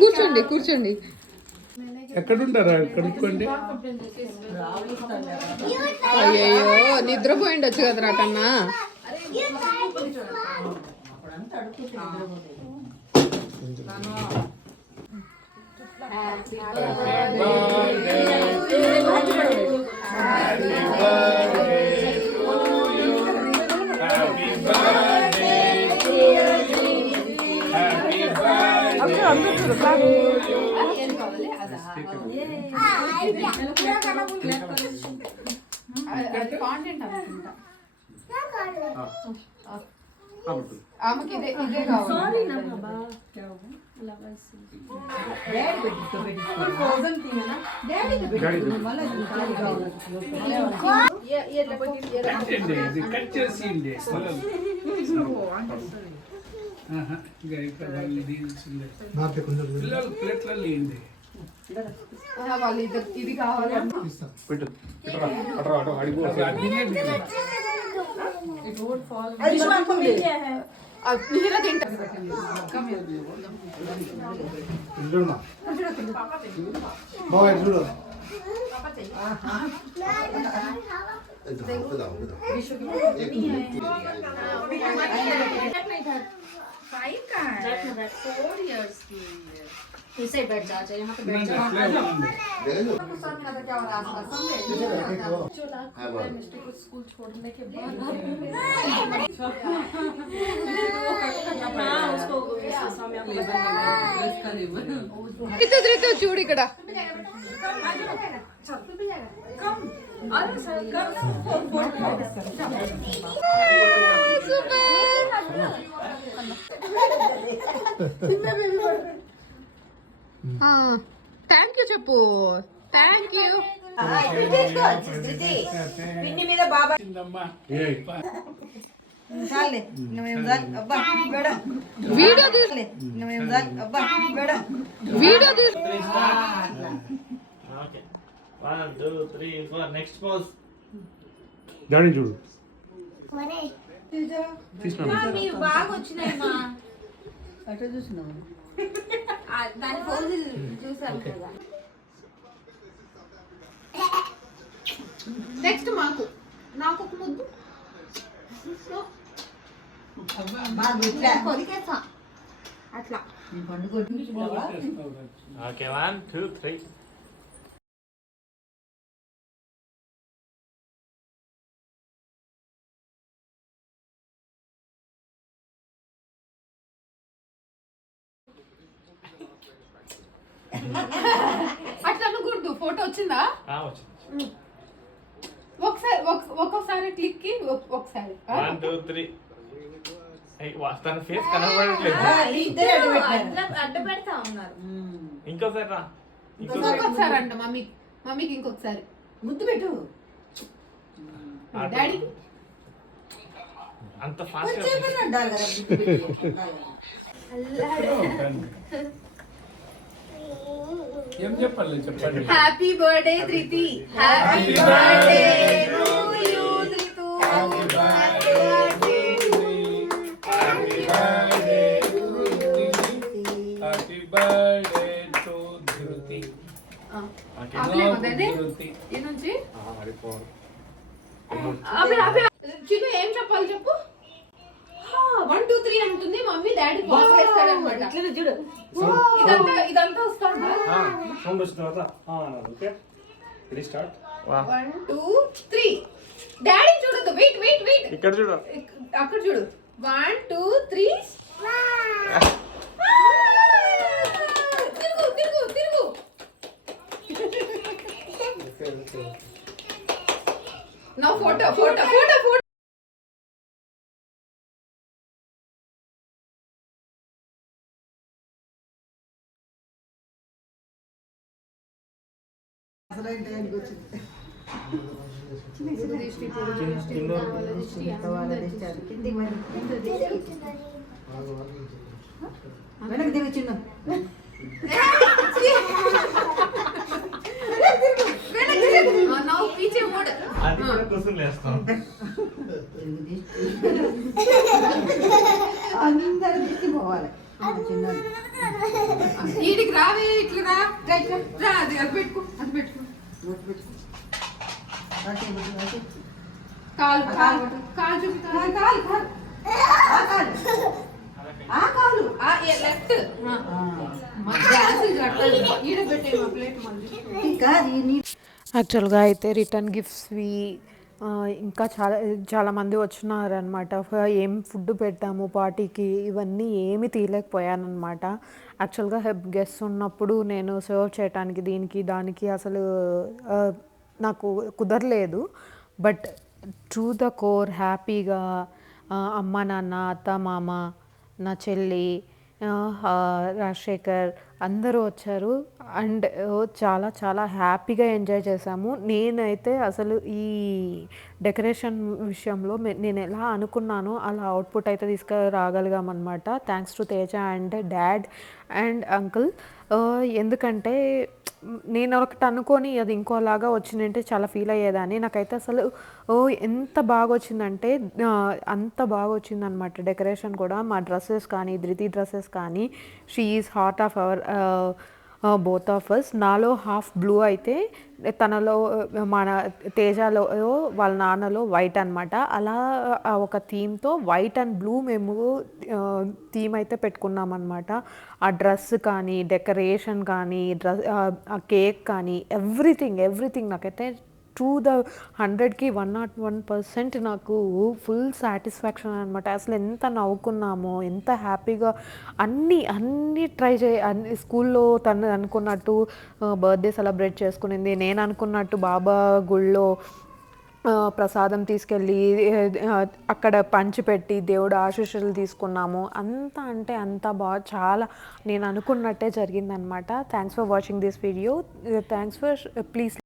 కూర్చోండి కూర్చోండి. ఎక్కడుంటారా కనుక్కోండి. అయ్యయ్యో నిద్రపోయిండొచ్చు కదా నాకన్నా. ఆమెకి ఇదే కావాలి. వాళ్ళు ఇది కావాలి. इसे बैठ जा यहाँ पे बैठ जा स्कूल छोड़ने के बाद చూడు ఇక్కడ థ్యాంక్ యూ చెప్పు. Thank you. వీడియో చూడు బాగా వచ్చినాయి మా అట్లా చూసినావు దాని ఫోజులు చూసాను కదా. నెక్స్ట్ నాకు ఒక ముద్దు కొరికేసా అట్లా ఓకే 1 2 3 అట్లా అనుకుంటూ ఫోటో వచ్చిందా? వచ్చింది. ఒకసారి ఒక్కొక్కసారి క్లిక్ కి ఒకసారి 1 2 3 తన ఫేస్ కనబడట్లేదు. అడ్డ పెడతా ఉన్నారు. ఇంకోసారి రా. ఇంకొకసారి అంట మమ్మీకి ఇంకొకసారి ముద్దు పెట్టు. డాడీ అంత ఫాస్ట్ ఏం చెప్పాలి చెప్పండి. Happy birthday Dhriti. Happy birthday to you Dhritu. Happy birthday happy birthday to Dhriti. చిన్న ఏం చెప్పాలి చెప్పు. 1 2 3 అంటుంది మమ్మీ. Daddy box వేస్తాడన్నమాట. చూడు ఇదంతా వస్తాడు. సౌండ్ వచ్చిన తర్వాత ఓకే రెడీ స్టార్ట్. 1 2 3 డాడీ చూడదు. వెయిట్ వెయిట్ వెయిట్ ఇక్కడ చూడు. అక్కడ చూడు. 1 2 3 తిరుగు తిరుగు తిరుగు. నా ఫోటో ఫోటో ఫోటో ఫోటో. వెనక్కి దిగు చిన్న. పీచే మోడ్. అది కూడా కూర్చొని లేస్తాం. అందరు దిష్టి పోవాలి చిన్నది వీడికి రావే ఇట్లా రా ఇట్లా రా అది అది పెట్టుకో అది పెట్టుకో నోటి పెట్టుకో అటు ఇటు, అటు ఇటు. కాలు ఆ కాలు కాలు. కాలు చూపి ఆ కాలు కాలు ఆ కాలు ఆ కాలు లెఫ్ట్ ఈడ పెట్టే మా ప్లేట్ మళ్ళీ ఇంకా ఈ నీ యాక్చువల్గా అయితే రిటర్న్ గిఫ్ట్స్వి ఇంకా చాలామంది వచ్చినారనమాట. ఏం ఫుడ్ పెట్టాము పార్టీకి ఇవన్నీ ఏమీ తీయలేకపోయానమాట. యాక్చువల్గా గెస్ట్ ఉన్నప్పుడు నేను సర్వ్ చేయడానికి దీనికి దానికి అసలు నాకు కుదరలేదు. బట్ టు ద కోర్ హ్యాపీగా అమ్మ నాన్న అత్త మామ నా చెల్లి రాజశేఖర్ అందరూ వచ్చారు. అండ్ చాలా చాలా హ్యాపీగా ఎంజాయ్ చేసాము. నేనైతే అసలు ఈ డెకరేషన్ విషయంలో నేను ఎలా అనుకున్నానో అలా అవుట్పుట్ అయితే తీసుకురాగలిగామన్నమాట. Thanks to Teja and dad and uncle. ఎందుకంటే నేను ఒకటి అనుకొని అది ఇంకోలాగా వచ్చిందంటే చాలా ఫీల్ అయ్యేదాన్ని. నాకైతే అసలు ఎంత బాగా వచ్చిందంటే అంత బాగా వచ్చిందనమాట డెకరేషన్ కూడా. మా డ్రెస్సెస్ కానీ ధృతి డ్రెస్సెస్ కానీ she is heart of our both of us. నాలో హాఫ్ బ్లూ అయితే తనలో మన తేజలో వాళ్ళ నాన్నలో వైట్ అనమాట. అలా ఒక థీమ్తో వైట్ అండ్ బ్లూ మేము థీమ్ అయితే పెట్టుకున్నామన్నమాట. ఆ డ్రెస్ కానీ డెకరేషన్ కానీ ఆ కేక్ కానీ ఎవ్రీథింగ్ నాకైతే టు ద 100కి 101% నాకు ఫుల్ సాటిస్ఫాక్షన్ అనమాట. అసలు ఎంత నవ్వుకున్నామో ఎంత హ్యాపీగా అన్నీ ట్రై అన్ని స్కూల్లో తను అనుకున్నట్టు బర్త్డే సెలబ్రేట్ చేసుకునింది. నేను అనుకున్నట్టు బాబా గుళ్ళో ప్రసాదం తీసుకెళ్ళి అక్కడ పంచిపెట్టి దేవుడు ఆశీస్సులు తీసుకున్నాము. అంత బాగా చాలా నేను అనుకున్నట్టే జరిగిందనమాట. Thanks for watching this video. Thanks for please